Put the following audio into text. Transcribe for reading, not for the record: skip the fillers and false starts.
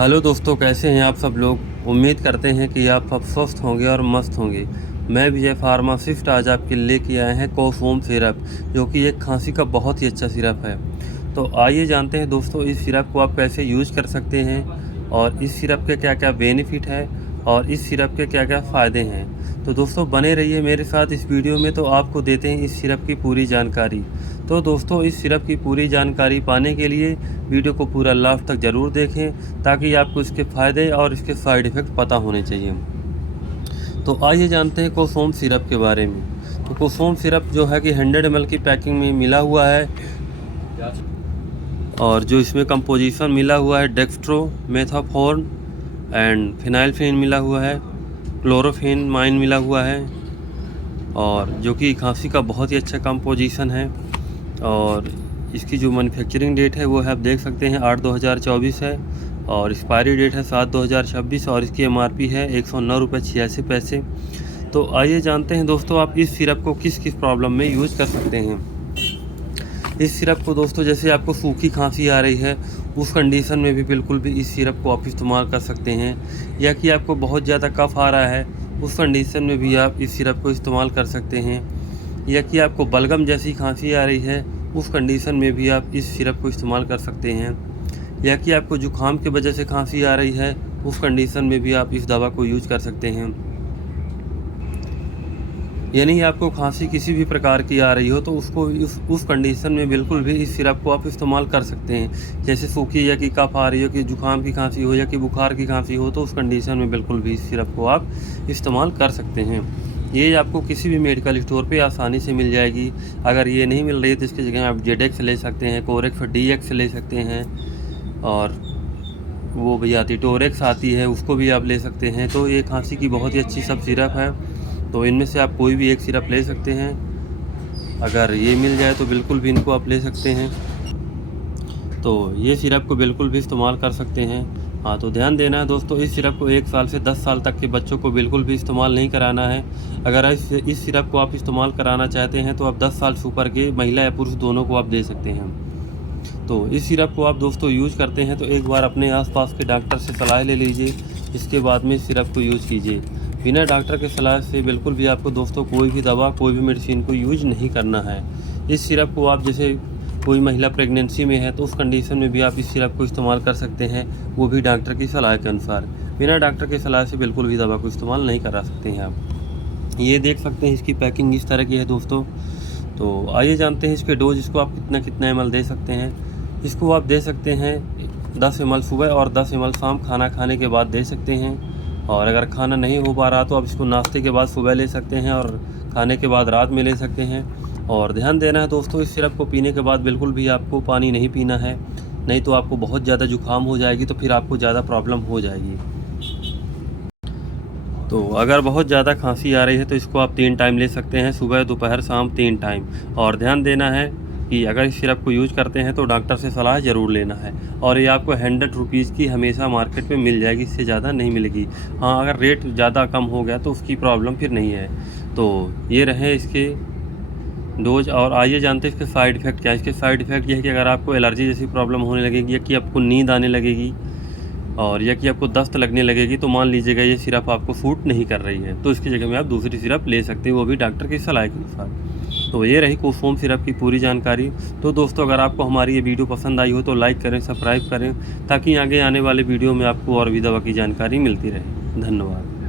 Hello दोस्तों, कैसे हैं आप सब लोग। उम्मीद करते हैं कि आप सब स्वस्थ होंगे और मस्त होंगे। मैं विजय फार्मासिस्ट आज आपके लिए लेके आए हैं कोफोम सिरप, जो कि एक खांसी का बहुत ही अच्छा सिरप है। तो आइए जानते हैं दोस्तों इस सिरप को आप कैसे यूज कर सकते हैं और इस सिरप के क्या क्या बेनिफिट है और इस सिरप के क्या क्या फ़ायदे हैं। तो दोस्तों बने रहिए मेरे साथ इस वीडियो में, तो आपको देते हैं इस सिरप की पूरी जानकारी। तो दोस्तों इस सिरप की पूरी जानकारी पाने के लिए वीडियो को पूरा लास्ट तक ज़रूर देखें, ताकि आपको इसके फ़ायदे और इसके साइड इफ़ेक्ट पता होने चाहिए। तो आइए जानते हैं कोफोम सिरप के बारे में। तो कोफोम सिरप जो है कि 100 ml की पैकिंग में मिला हुआ है, और जो इसमें कंपोजिशन मिला हुआ है डेक्स्ट्रो मेथाफोर्न एंड फिनाइलफिन मिला हुआ है, क्लोरोफिन माइन मिला हुआ है, और जो कि खांसी का बहुत ही अच्छा कंपोजिशन है। और इसकी जो मैन्युफैक्चरिंग डेट है वो है आप देख सकते हैं 8/2024 है, और एक्सपायरी डेट है 7/2026, और इसकी MRP है 109.86 रुपये। तो आइए जानते हैं दोस्तों आप इस सिरप को किस किस प्रॉब्लम में यूज़ कर सकते हैं। इस सिरप को दोस्तों जैसे आपको सूखी खांसी आ रही है, उस कंडीशन में भी बिल्कुल भी इस सिरप को आप इस्तेमाल कर सकते हैं। या कि आपको बहुत ज़्यादा कफ आ रहा है, उस कंडीशन में भी आप इस सिरप को इस्तेमाल कर सकते हैं। या कि आपको बलगम जैसी खांसी आ रही है, उस कंडीशन में भी आप इस सिरप को इस्तेमाल कर सकते हैं। या कि आपको जुकाम की वजह से खांसी आ रही है, उस कंडीशन में भी आप इस दवा को यूज कर सकते हैं। यानी आपको खांसी किसी भी प्रकार की आ रही हो तो उसको उस कंडीशन में बिल्कुल भी इस सिरप को आप इस्तेमाल कर सकते हैं। जैसे सूखी या कि कफ आ रही हो, कि जुकाम की खांसी हो या कि बुखार की खांसी हो, तो उस कंडीशन में बिल्कुल भी इस सिरप को आप इस्तेमाल कर सकते हैं। ये आपको किसी भी मेडिकल स्टोर पे आसानी से मिल जाएगी। अगर ये नहीं मिल रही है तो इसकी जगह आप जेडेक्स ले सकते हैं, कोरेक्स DX ले सकते हैं, और वो भी आती टोरेक्स आती है, उसको भी आप ले सकते हैं। तो ये खांसी की बहुत ही अच्छी सब सिरप है, तो इनमें से आप कोई भी एक सिरप ले सकते हैं। अगर ये मिल जाए तो बिल्कुल भी इनको आप ले सकते हैं। तो ये सिरप को बिल्कुल भी इस्तेमाल कर सकते हैं। हाँ, तो ध्यान देना है दोस्तों, इस सिरप को 1 साल से 10 साल तक के बच्चों को बिल्कुल भी इस्तेमाल नहीं कराना है। अगर इस सिरप को आप इस्तेमाल कराना चाहते हैं तो आप 10 साल से ऊपर के महिला या पुरुष दोनों को आप दे सकते हैं। तो इस सिरप को आप दोस्तों यूज करते हैं तो एक बार अपने आसपास के डॉक्टर से सलाह ले लीजिए, इसके बाद में इस सिरप को यूज कीजिए। बिना डॉक्टर के सलाह से बिल्कुल भी आपको दोस्तों कोई भी दवा, कोई भी मेडिसिन को यूज नहीं करना है। इस सिरप को आप जैसे कोई महिला प्रेगनेंसी में है तो उस कंडीशन में भी आप इस सिरप को इस्तेमाल कर सकते हैं, वो भी डॉक्टर की सलाह के अनुसार। बिना डॉक्टर के सलाह से बिल्कुल भी दवा को इस्तेमाल नहीं करा सकते हैं आप। ये देख सकते हैं इसकी पैकिंग इस तरह की है दोस्तों। तो आइए जानते हैं इसके डोज, इसको आप कितना कितना ml दे सकते हैं। इसको आप दे सकते हैं 10 ml सुबह और 10 ml शाम खाना खाने के बाद दे सकते हैं। और अगर खाना नहीं हो पा रहा तो आप इसको नाश्ते के बाद सुबह ले सकते हैं, और खाने के बाद रात में ले सकते हैं। और ध्यान देना है दोस्तों, इस सिरप को पीने के बाद बिल्कुल भी आपको पानी नहीं पीना है, नहीं तो आपको बहुत ज़्यादा जुकाम हो जाएगी, तो फिर आपको ज़्यादा प्रॉब्लम हो जाएगी। तो अगर बहुत ज़्यादा खांसी आ रही है तो इसको आप 3 टाइम ले सकते हैं, सुबह दोपहर शाम 3 टाइम। और ध्यान देना है कि अगर इस सिरप को यूज करते हैं तो डॉक्टर से सलाह ज़रूर लेना है। और ये आपको 100 रुपीज़ की हमेशा मार्केट में मिल जाएगी, इससे ज़्यादा नहीं मिलेगी। हाँ, अगर रेट ज़्यादा कम हो गया तो उसकी प्रॉब्लम फिर नहीं है। तो ये रहे इसके डोज। और आइए जानते हैं इसके साइड इफ़ेक्ट क्या है। इसके साइड इफ़ेक्ट ये है कि अगर आपको एलर्जी जैसी प्रॉब्लम होने लगेगी, या कि आपको नींद आने लगेगी, और या कि आपको दस्त लगने लगेगी, तो मान लीजिएगा ये सिरप आपको सूट नहीं कर रही है, तो इसकी जगह में आप दूसरी सिरप ले सकते हैं, वो भी डॉक्टर की सलाह के अनुसार। तो ये रही कोफोम सिरप की पूरी जानकारी। तो दोस्तों अगर आपको हमारी ये वीडियो पसंद आई हो तो लाइक करें, सब्सक्राइब करें, ताकि आगे आने वाले वीडियो में आपको और भी दवा की जानकारी मिलती रहे। धन्यवाद।